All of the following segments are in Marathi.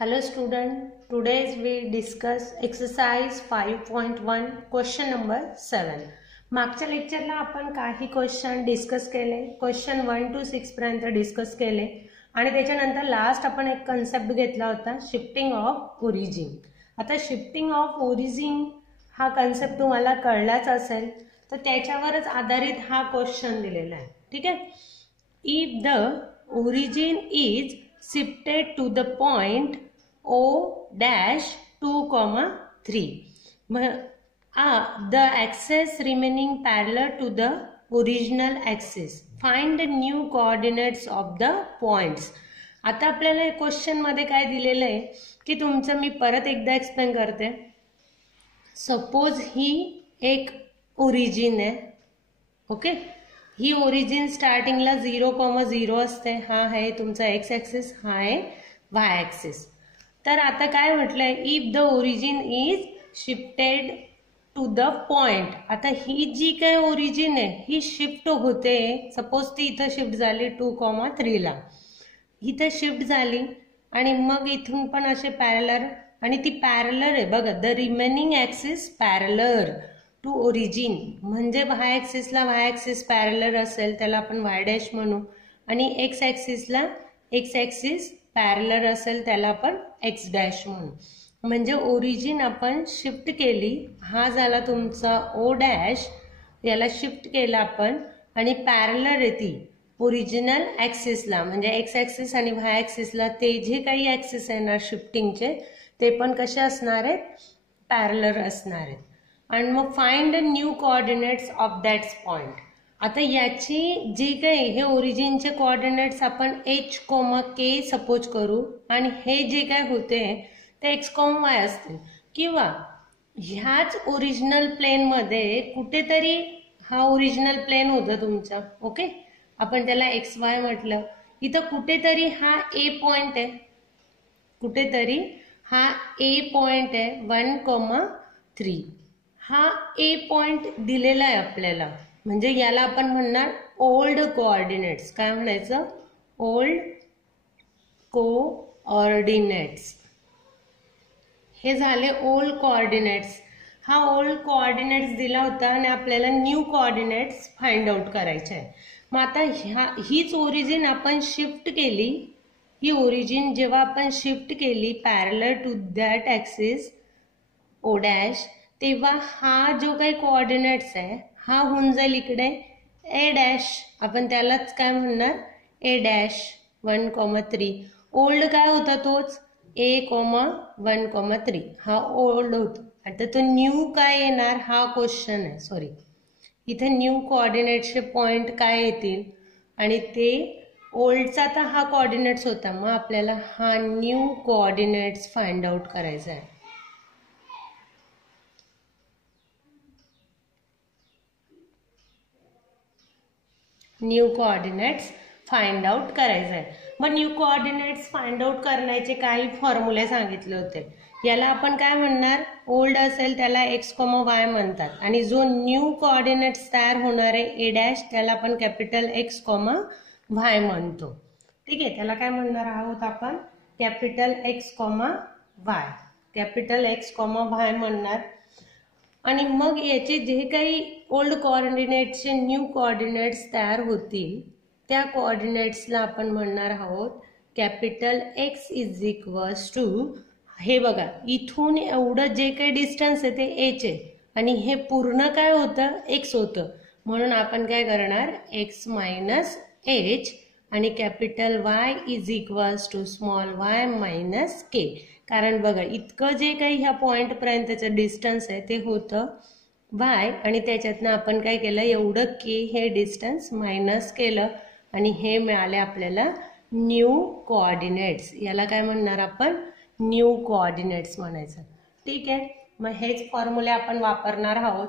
Hello student, today we discuss exercise 5.1 question number 7. मागच्या लेक्चरला आपण काही क्वेश्चन डिस्कस केले, क्वेश्चन 1 to 6 पर्यंत डिस्कस केले आणि त्याच्यानंतर लास्ट आपण एक कन्सेप्ट घेतला होता शिफ्टिंग ऑफ ओरिजिन. आता शिफ्टिंग ऑफ ओरिजिन हा कन्सेप्ट तुम्हाला कळलाच असेल, तर त्याच्यावरच आधारित हा क्वेश्चन दिलेला आहे. ठीक आहे. If the origin is shifted to the point O-2,3. The axis remaining parallel to the original axis. Find the new coordinates of the points. आता आपल्याला क्वेश्चन मध्ये काय दिलेलं आहे की तुमचं मी परत एकदा एक्सप्लेन करते. सपोज ही एक ओरिजिन आहे. ओके, ही ओरिजिन स्टार्टिंगला 0,0 असते. हा आहे तुमचा एक्स ॲक्सिस, हा आहे वाय ॲक्सिस. तर आता काय म्हटलंय, if the origin is shifted to the point. आता ही जी काय ओरिजिन आहे ही शिफ्ट होते. सपोज ती इथं शिफ्ट झाली 2,3 ला, इथं शिफ्ट झाली आणि मग इथून पण असे पॅरलर, आणि ती पॅरलर आहे बघा. The remaining axis parallel to origin, म्हणजे वाय ॲक्सिसला वाय ॲक्सिस पॅरलर असेल त्याला आपण वाय डॅश म्हणू, आणि एक्स ॲक्सिसला एक्स ॲक्सिस पॅरलर असेल त्याला आपण एक्स डॅश म्हणू. म्हणजे ओरिजिन आपण शिफ्ट केली, हा झाला तुमचा ओ डॅश, याला शिफ्ट केला आपण आणि पॅरलर आहे ती ओरिजिनल ॲक्सिसला, म्हणजे एक्स ॲक्सिस आणि वाय ॲक्सिसला. ते जे काही ॲक्सिस आहे ना शिफ्टिंगचे, ते पण कसे असणार आहेत, पॅरलर असणार आहेत. आणि मग find the new coordinates of that point. आता याची जी काही हे ओरिजिनचे कोऑर्डिनेट्स आपण h,k सपोज करू, आणि हे जे काय होते ते x,y असतील, किंवा ह्याच ओरिजिनल प्लेनमध्ये कुठेतरी हा ओरिजिनल प्लेन होता तुमचा. ओके, आपण त्याला XY म्हटलं. इथं कुठेतरी हा A पॉइंट आहे, कुठेतरी हा A पॉइंट आहे 1,3. हा A पॉइंट दिलेला आहे आपल्याला, म्हणजे याला आपण म्हणणार ओल्ड कोऑर्डिनेट्स. काय म्हणायचं, ओल्ड कोऑर्डिनेट्स. हे झाले ओल्ड कोऑर्डिनेट्स. हा ओल्ड कोऑर्डिनेट्स दिला होता आणि आपल्याला न्यू कोऑर्डिनेट्स फाइंड आउट करायचे आहे. मग आता हीच ओरिजिन आपण शिफ्ट केली. ही ओरिजिन जेव्हा आपण शिफ्ट केली parallel to that axis O dash, तेव्हा हा जो काही कोऑर्डिनेट्स आहे हा होऊन जाईल इकडे ए डॅश. आपण त्यालाच काय म्हणणार, ए डॅश 1,3. ओल्ड काय होता तोच A,1,3. हा ओल्ड होता. आता तो न्यू काय येणार हा क्वेश्चन आहे. सॉरी, इथे न्यू कोऑर्डिनेट्सचे पॉइंट काय येतील, आणि ते ओल्डचा तर हा कोऑर्डिनेट्स होता. मग आपल्याला हा न्यू कोऑर्डिनेट्स फाइंड आउट करायचा आहे. न्यू कोऑर्डिनेट्स फाइंड आउट करायचं आहे. मग न्यू कोऑर्डिनेट्स फाइंड आउट करण्याचे काही फॉर्म्युले सांगितले होते. याला आपण काय म्हणणार, ओल्ड असेल त्याला x,y म्हणतात, आणि जो न्यू कोऑर्डिनेट्स तयार होणार आहे ए डॅश, त्याला आपण कॅपिटल x,y म्हणतो. ठीक आहे, त्याला काय म्हणणार आहोत आपण, कॅपिटल x,y, कॅपिटल x,y म्हणणार. आणि मग याचे जे काही ओल्ड कोऑर्डिनेट्सचे न्यू कोऑर्डिनेट्स तयार होतील त्या कोऑर्डिनेट्सला आपण म्हणणार आहोत capital x is equals to, हे बघा इथून एवढं जे काही डिस्टन्स आहे ते h आहे, आणि हे पूर्ण काय होतं, x होतं. म्हणून आपण काय करणार, x मायनस h, आणि capital Y is equals to small y minus k. कारण बघा इतकं जे काही ह्या पॉइंट पर्यंतचं डिस्टन्स आहे ते होतं y, आणि त्याच्यातनं आपण काय केलं, एवढं k हे डिस्टन्स मायनस केलं, आणि हे मिळाले आपल्याला न्यू कोऑर्डिनेट्स. याला काय म्हणणार आपण, न्यू कोऑर्डिनेट्स म्हणायचं. ठीक आहे, मग हेच फॉर्म्युले आपण वापरणार आहोत.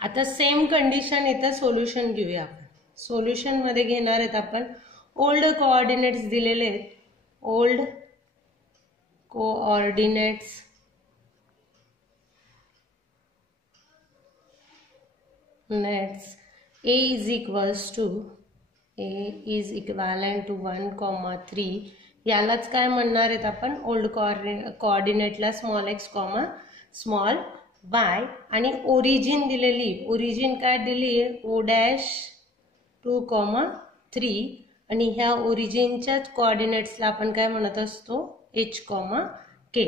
आता सेम कंडिशन इथं सोल्युशन घेऊया आपण. सोल्युशन मध्ये घेणार आहेत आपण ओल्ड कोऑर्डिनेट्स दिलेले आहेत. Old coordinates A is equals to A is equivalent to 1,3. यालाच काय म्हणणार आहेत आपण, ओल्ड कोऑर्डिनेटला small X comma small Y, आणि ओरिजिन दिलेली, ओरिजिन काय दिली आहे O'2,3, आणि ह्या ओरिजिनच्याच कोऑर्डिनेट्सला आपण काय म्हणत असतो H,K.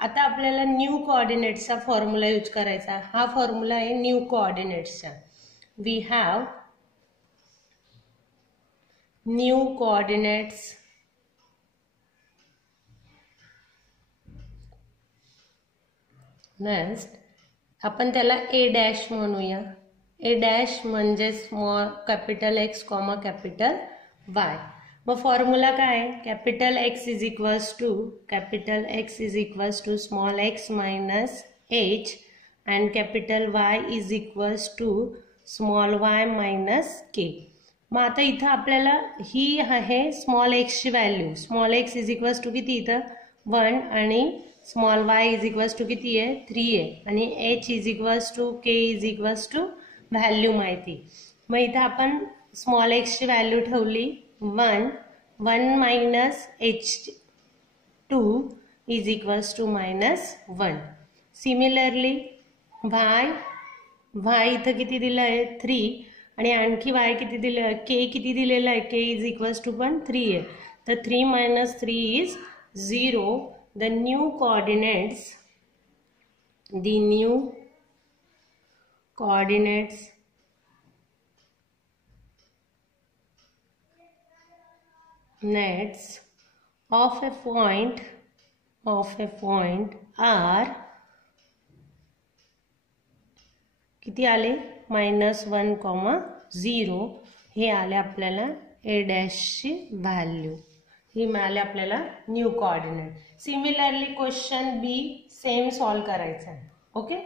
आता आपल्याला न्यू कोऑर्डिनेट्सचा फॉर्म्युला यूज करायचा आहे. हा फॉर्म्युला आहे न्यू कोऑर्डिनेट्सचा. We have new coordinates next आपण त्याला ए डॅश म्हणूया. ए डॅश म्हणजे small capital X comma capital Y. मग फॉर्म्युला काय आहे, capital X is equals to small x minus H and capital Y is equals to small Y minus K. मग आता इथं आपल्याला ही आहे स्मॉल एक्सची value. Small X is equals to किती, इथं 1, आणि small Y is equals to किती आहे 3 आहे, आणि H is equals to K is equals to value माहिती. मग इथं आपण स्मॉल एक्सची व्हॅल्यू ठेवली 1 minus H2 is equals to -1. Similarly Y इथं किती दिलं आहे 3, आणि आणखी वाय किती दिलं आहे, के किती दिलेलं आहे, के इज इक्वल्स टू पण 3 आहे. तर 3 - 3 is 0. The new coordinates of a point are किती आले -1,0. हे आले आपल्याला ए डॅशची व्हॅल्यू, ही मिळाले आपल्याला new coordinate. Similarly question B same solve करायचा आहे. Okay,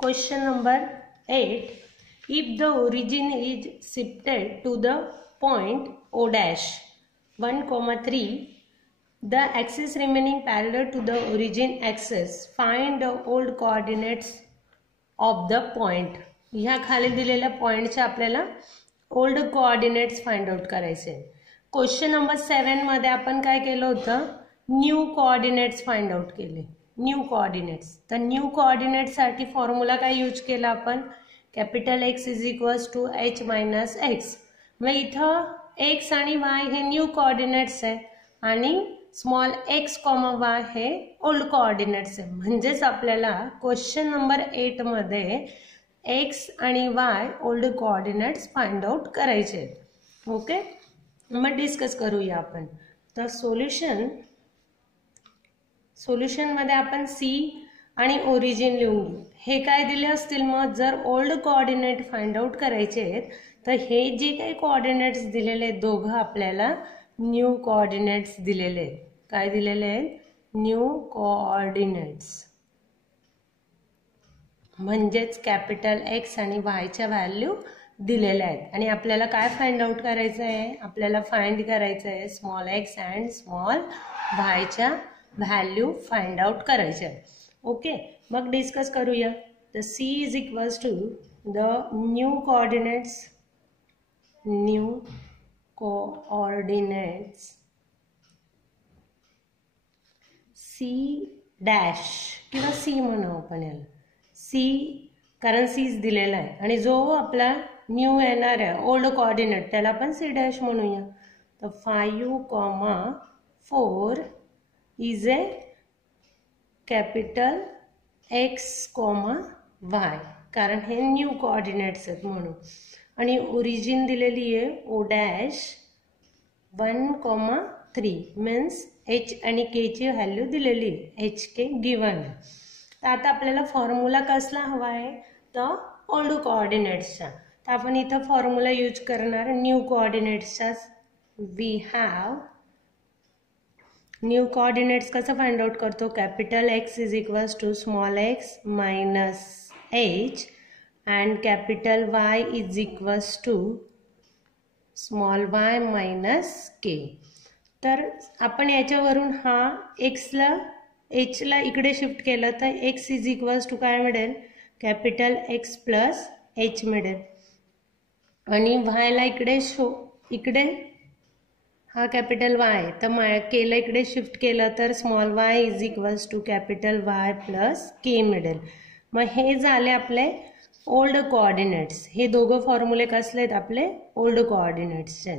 question number 8. If the origin is shifted to the point O dash 1,3, the axis remaining parallel to the origin axis, find the old coordinates of the point. ह्या खाली दिलेल्या पॉइंटच्या आपल्याला ओल्ड कोऑर्डिनेट्स फाइंड आउट करायचे. क्वेश्चन नंबर 7 मध्ये आपण काय केलं होतं, न्यू कोऑर्डिनेट्स फाइंड आउट केले. न्यू कोऑर्डिनेट्स, तर न्यू कोऑर्डिनेट्ससाठी फॉर्म्युला काय यूज केला आपण, capital X is equals to h minus x. मग इथं एक्स आणि वाय हे न्यू कोऑर्डिनेट्स आहे, आणि स्मॉल एक्स कॉमा वाय हे ओल्ड कोऑर्डिनेट्स आहे. म्हणजेच आपल्याला क्वेश्चन नंबर 8 मध्ये एक्स आणि Y old coordinates find out करायचे आहेत. ओके, मग डिस्कस करूया आपण. तर सोल्युशन मध्ये आपण सी आणि ओरिजिन लिहून घेऊ. हे काय दिले असतील, मग जर ओल्ड कोऑर्डिनेट फाइंड आउट करायचे आहेत तर हे जे काही कोऑर्डिनेट्स दिलेले आहेत दोघं आपल्याला न्यू कोऑर्डिनेट्स दिलेले आहेत. काय दिलेले आहेत, न्यू कोऑर्डिनेट्स. म्हणजेच कॅपिटल एक्स आणि वायच्या व्हॅल्यू दिलेल्या आहेत, आणि आपल्याला काय फाइंड आउट करायचं आहे, आपल्याला फाइंड करायचं आहे स्मॉल एक्स अँड स्मॉल वायच्या व्हॅल्यू फाइंड आउट करायच्या आहे. ओके, मग डिस्कस करूया. तर C is equals to the new coordinates C dash किंवा सी म्हणू आपण याला सी, कारण सीच दिलेला आहे, आणि जो आपला न्यू येणार आहे ओल्ड कोऑर्डिनेट त्याला आपण सी डॅश म्हणूया. तर 5,4 is a capital X comma y, कारण हे न्यू कोऑर्डिनेट्स आहेत म्हणून. आणि ओरिजिन दिलेली आहे O डॅश 1,3 मीन्स एच आणि के ची व्हॅल्यू दिलेली आहे, HK गिवन. तर आता आपल्याला फॉर्म्युला कसला हवा आहे, तर ओल्ड कोऑर्डिनेट्सचा. तर आपण इथं फॉर्म्युला यूज करणार न्यू कोऑर्डिनेट्सचा. वी हॅव न्यू कोऑर्डिनेट्स कसं फाइंड आउट करतो, capital X is equals to small x minus H and capital Y is equals to small Y minus K. तर आपण याच्यावरून हा एक्सला एचला इकडे शिफ्ट केलं तर एक्स इज इक्वल्स टू काय मिळेल, कॅपिटल एक्स प्लस एच मिळेल, आणि वायला इकडे हा कॅपिटल वाय, तर केला इकडे शिफ्ट केलं तर small Y is equals to capital Y plus K मिळेल. मग हे झाले आपले ओल्ड कोऑर्डिनेट्स. हे दोघं फॉर्म्युले कसले आहेत आपले ओल्ड कोऑर्डिनेट्सचे.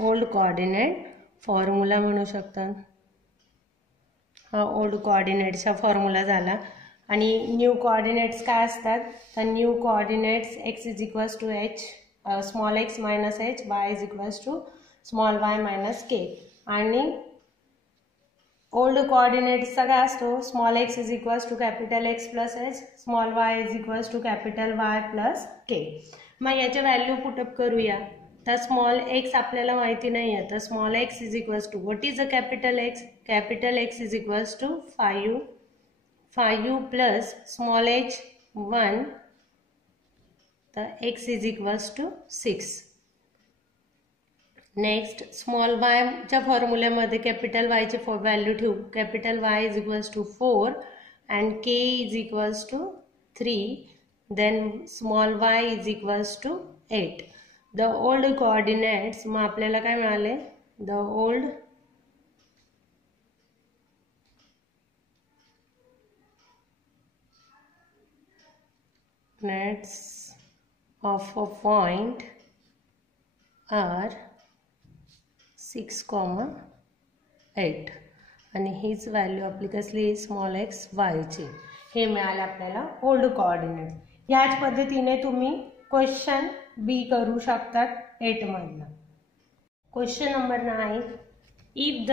ओल्ड कोऑर्डिनेट फॉर्म्युला म्हणू शकतात. हा ओल्ड कोऑर्डिनेट्सचा फॉर्म्युला झाला. आणि न्यू कोऑर्डिनेट्स काय असतात तर new coordinates X is equals to H small x minus H, Y is equals to small Y minus K. आणि ओल्ड कोऑर्डिनेट्सचा काय असतो small X is equals to capital X plus H, small Y is equals to capital Y plus K. मग याचे व्हॅल्यू पुटअप करूया. तर स्मॉल एक्स आपल्याला माहिती नाही आहे, तर small X is equals to what is a capital X. Capital X is equals to 5 plus small H 1, तर X is equals to 6. Next small वायच्या फॉर्म्युल्यामध्ये कॅपिटल वायची व्हॅल्यू ठेवू. Capital Y is equals to 4 and K is equals to 3. Then small Y is equals to 8. The old coordinates मग आपल्याला काय मिळाले, the old coordinates of a point are 6,8 आणि हीच व्हॅल्यू आपली कसली स्मॉल एक्स वायची. हे मिळाले आपल्याला ओल्ड कोऑर्डिनेट. ह्याच पद्धतीने तुम्ही क्वेश्चन बी करू शकतात 8 मधला. Question number 9. If the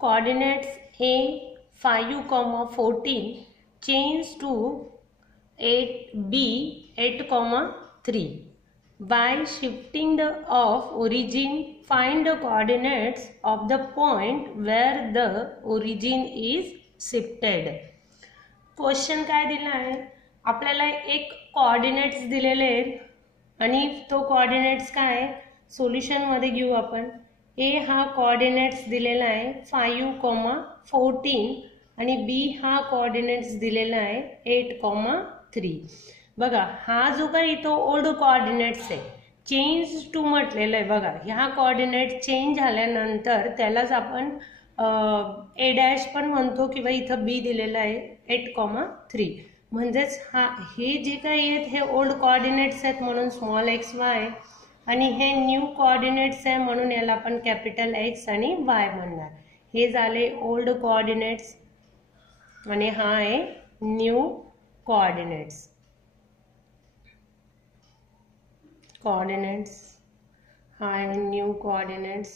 coordinates a 5,14 change to 8b 8,3 by shifting the of origin, find the coordinates of the point where the origin is shifted. Question काय दिला आहे आपल्याला, एक कोऑर्डिनेट्स दिलेले आहेत आणि तो कोऑर्डिनेट्स काय सोल्युशन मध्ये घेऊ आपण. ए हा कोऑर्डिनेट्स दिलेला आहे 5,14 आणि बी हा कोऑर्डिनेट्स दिलेला आहे 8,3. बघा हा जो काही तो ओल्ड कोऑर्डिनेट्स आहे, चेंज टू म्हटलेलं आहे. बघा ह्या कोऑर्डिनेट चेंज झाल्यानंतर त्यालाच आपण ए डॅश पण म्हणतो किंवा इथं बी दिलेला आहे 8,3. म्हणजेच हे जे काही आहेत हे ओल्ड कोऑर्डिनेट्स आहेत म्हणून स्मॉल एक्स वाय, आणि हे न्यू कोऑर्डिनेट्स आहे म्हणून याला आपण कॅपिटल एक्स आणि वाय म्हणणार. हे झाले ओल्ड कोऑर्डिनेट्स आणि हा आहे न्यू कोऑर्डिनेट्स. हा आहे न्यू कोऑर्डिनेट्स.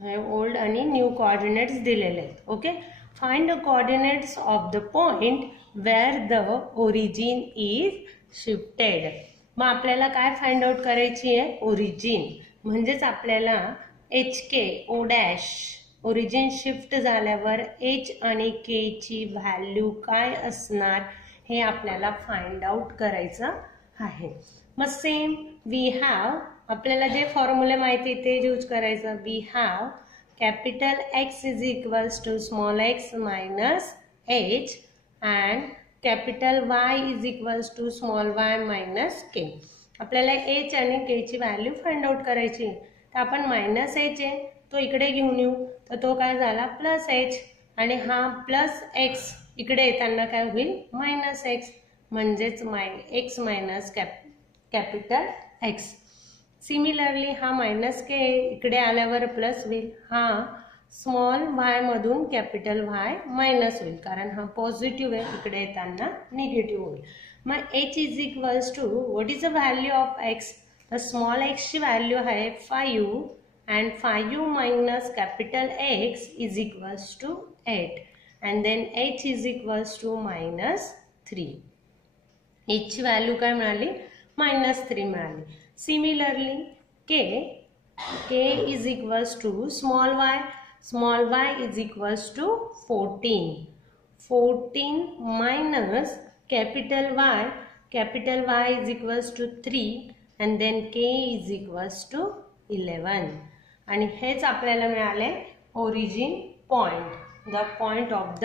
हे ओल्ड आणि न्यू कोऑर्डिनेट्स दिलेले आहेत. Okay. Find the coordinates of the point where the origin is shifted. मग आपल्याला काय फाइंड आउट करायची आहे ओरिजिन. म्हणजेच आपल्याला एच के ओ डॅश ओरिजिन शिफ्ट झाल्यावर एच आणि के ची व्हॅल्यू काय असणार हे आपल्याला फाइंड आउट करायचं आहे. मग सेम वी हॅव आपल्याला जे फॉर्म्युले माहिती ते यूज करायचं. We have capital X is equals to small x minus H and capital Y is equals to small Y minus k. आपल्याला एच आणि के ची व्हॅल्यू फाइंड आउट करायची. तर आपण मायनस एच आहे तो इकडे घेऊन येऊ, तर तो काय झाला प्लस एच, आणि हा प्लस एक्स इकडे येताना काय होईल मायनस एक्स, म्हणजेच x minus capital x. Similarly हा मायनस के इकडे आल्यावर प्लस होईल, हा स्मॉल वाय मधून कॅपिटल वाय मायनस होईल कारण हा पॉझिटिव्ह आहे, इकडे येताना निगेटिव्ह होईल. मग h is equals to what is the value of x. तर स्मॉल एक्सची व्हॅल्यू आहे 5 and 5 minus capital X is equals to 8 and then H is equals to minus 3. H ची व्हॅल्यू काय मिळाली -3 मिळाली. Similarly K is equals to small y is equals to 14 minus capital Y is equals to 3 and then K is equals to 11. आणि हेच आपल्याला मिळाले origin point, the point of the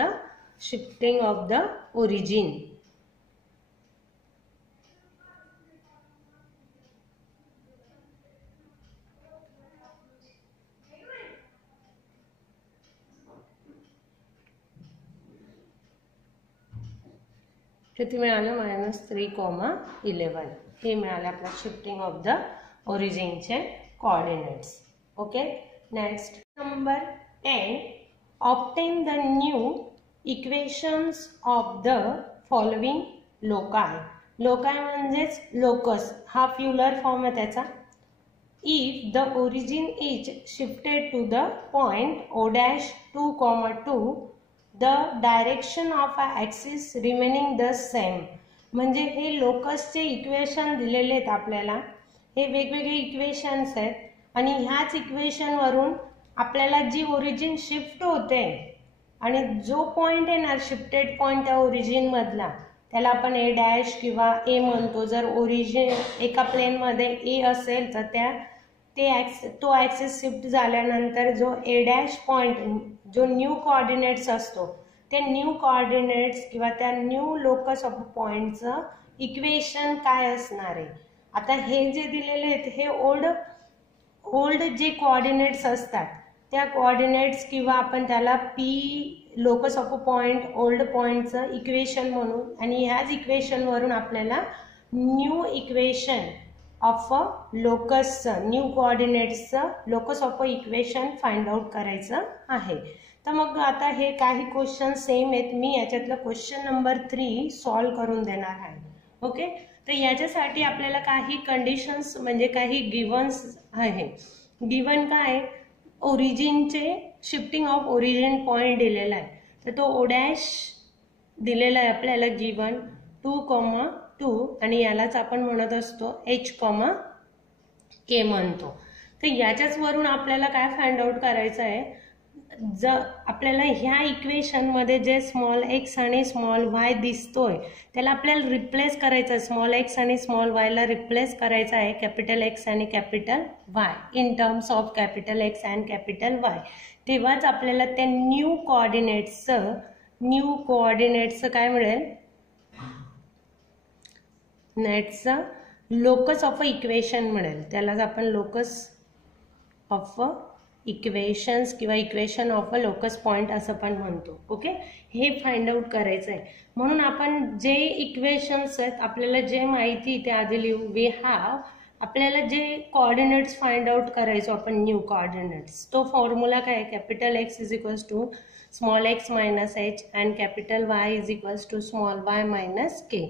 shifting of the origin. किती मिळालं -3,11 हे मिळाले आपला शिफ्टिंग ऑफ द ओरिजिनचे coordinates. Okay, next number 10, obtain the new equations of the following loci. Loci म्हणजेच लोकस, हा फ्युलर फॉर्म आहे त्याचा. If the origin is shifted to the point O'2,2 the direction of a axis remaining the same. म्हणजे हे लोकसचे इक्वेशन दिलेले आहेत आपल्याला. हे वेगवेगळे इक्वेशन्स आहेत आणि ह्याच इक्वेशन वरून आपल्याला जी ओरिजिन शिफ्ट होते आणि जो पॉइंट येणार शिफ्टेड पॉइंट त्या ओरिजिन मधला त्याला आपण A' किंवा A म्हणतो. जर ओरिजिन एका प्लेन मध्ये A असेल तर तो ॲक्सिस शिफ्ट झाल्यानंतर जो A' पॉइंट जो न्यू कोऑर्डिनेट्स असतो ते न्यू कोऑर्डिनेट्स किंवा त्या न्यू लोकस ऑफ पॉइंटचं इक्वेशन काय असणार आहे. आता हे जे दिलेले आहेत हे ओल्ड जे कोऑर्डिनेट्स असतात त्या कोऑर्डिनेट्स किंवा आपण त्याला P locus of point old पॉइंटचं इक्वेशन म्हणू आणि ह्याच इक्वेशनवरून आपल्याला न्यू इक्वेशन ऑफ लोकसचं न्यू कोऑर्डिनेट्सचं locus of equation find out करायचं आहे. तर मग आता हे काही क्वेश्चन सेम आहेत. मी याच्यातलं क्वेश्चन नंबर 3 सॉल्व करून देणार आहे. ओके, तर याच्यासाठी आपल्याला काही कंडिशन्स म्हणजे काही गिव्हन्स आहे. गिव्हन काय, ओरिजिनचे शिफ्टिंग ऑफ ओरिजिन पॉइंट दिलेला आहे. तर तो O' दिलेला आहे आपल्याला गिव्हन 2,2 आणि यालाच आपण म्हणत असतो H,K म्हणतो. तर याच्याच वरून आपल्याला काय फाइंड आउट करायचं आहे. जर आपल्याला ह्या इक्वेशन मध्ये जे स्मॉल x आणि स्मॉल y दिसतोय त्याला आपल्याला रिप्लेस करायचं आहे. स्मॉल x आणि स्मॉल y ला रिप्लेस करायचं आहे कॅपिटल X आणि capital Y in terms of capital X and capital Y. तेव्हाच आपल्याला त्या न्यू कोऑर्डिनेट्सचं काय मिळेल, नेटचं लोकस ऑफ इक्वेशन मिळेल. त्यालाच आपण लोकस ऑफ इक्वेशन्स किंवा equation of a locus point असं पण म्हणतो. ओके, हे फाइंड आउट करायचं आहे. म्हणून आपण जे इक्वेशन्स आहेत आपल्याला जे माहिती ते आधी लिहू. वी हॅव आपल्याला जे कोऑर्डिनेट्स फाइंड आउट करायचो आपण न्यू कोऑर्डिनेट्स, तो फॉर्म्युला काय, capital X is equals to small x minus h and capital Y is equals to small y minus k.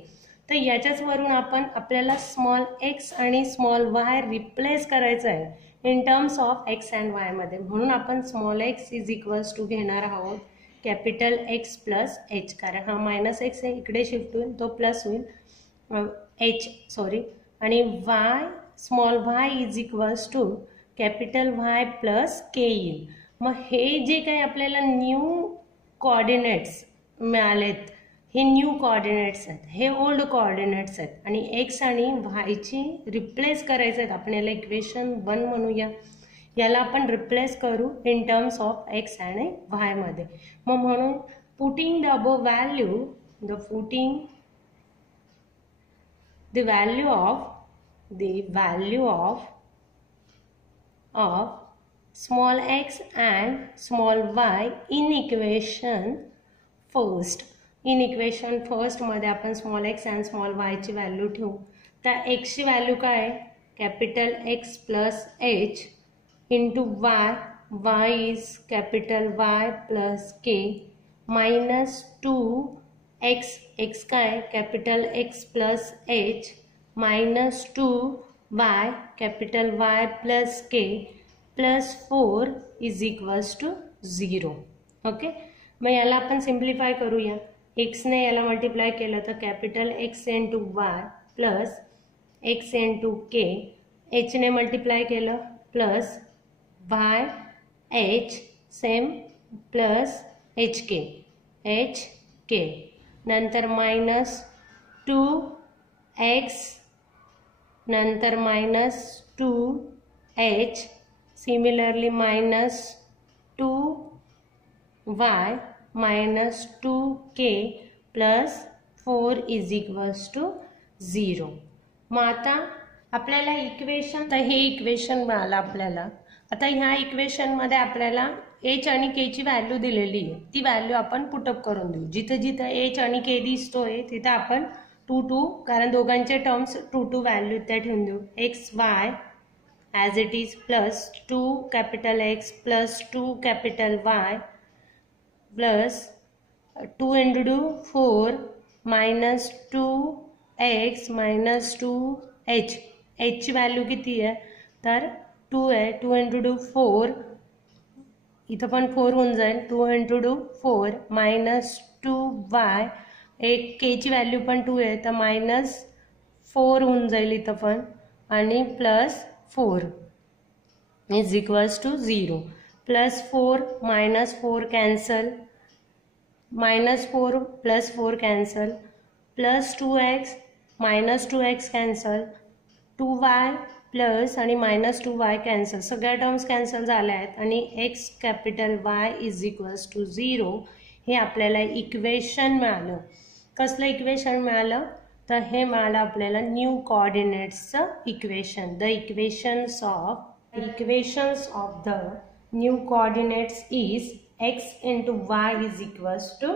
तर याच्याच वरून आपल्याला स्मॉल x आणि स्मॉल y रिप्लेस करायचं आहे in terms of x and y मध्ये. म्हणून आपण small x is equals to घेणार आहोत कॅपिटल X प्लस h, कारण हा मायनस x आहे इकडे शिफ्ट होईल तो प्लस होईल आणि y small y is equals to capital Y plus k येईल. मग हे जे काही आपल्याला न्यू कोऑर्डिनेट्स मिळालेत हे न्यू कोऑर्डिनेट्स आहेत, हे ओल्ड कोऑर्डिनेट्स आहेत आणि x आणि y ची रिप्लेस करायचे आहेत. आपण याला इक्वेशन 1 म्हणूया. याला आपण रिप्लेस करू इन टर्म्स ऑफ x आणि y मध्ये. मग म्हणून putting the above value the value of small x and small y in equation first. In equation first मध्ये आपण small x and small y ची व्हॅल्यू ठेवू. तर x ची व्हॅल्यू काय, capital X plus h into y is capital Y plus k minus 2x काय capital X plus h minus 2y capital Y plus k plus 4 is equals to 0. Okay, मग याला आपण सिम्प्लिफाय करूया. x ने याला मल्टिप्लाय केलं तर capital X into y plus x into k, h ने मल्टिप्लाय केलं plus y h same plus h k नंतर मायनस 2x नंतर minus 2h similarly minus 2y minus 2k plus 4 is equals to 0. मग आता आपल्याला इक्वेशन, तर हे इक्वेशन मिळालं आपल्याला. आता ह्या इक्वेशनमध्ये आपल्याला एच आणि के ची व्हॅल्यू दिलेली आहे, ती व्हॅल्यू आपण पुटअप करून देऊ. जिथं जिथं एच आणि के दिसतोय तिथं आपण 2 कारण दोघांचे टर्म्स 2 व्हॅल्यू त्या ठेवून देऊ. X Y as it is plus 2 capital X plus 2 capital Y plus 2 into 4 minus 2x minus 2h. h ची व्हॅल्यू किती आहे तर 2 आहे. 2 into 4 इथं पण 4 होऊन जाईल. 2 into 4 minus 2y. एक k ची व्हॅल्यू पण 2 आहे तर मायनस 4 होऊन जाईल इथं पण, आणि plus 4 is equals to 0. Plus 4 minus 4 cancel, minus 4 plus 4 cancel, plus 2x minus 2x cancel, 2y plus आणि मायनस 2y कॅन्सल, सगळ्या टर्म्स कॅन्सल झाल्या आहेत आणि x capital Y is equals to 0. हे आपल्याला इक्वेशन मिळालं. कसलं इक्वेशन मिळालं तर हे मिळालं आपल्याला न्यू कोऑर्डिनेट्सचं equation. The equations of the new coordinates is x into y is equals to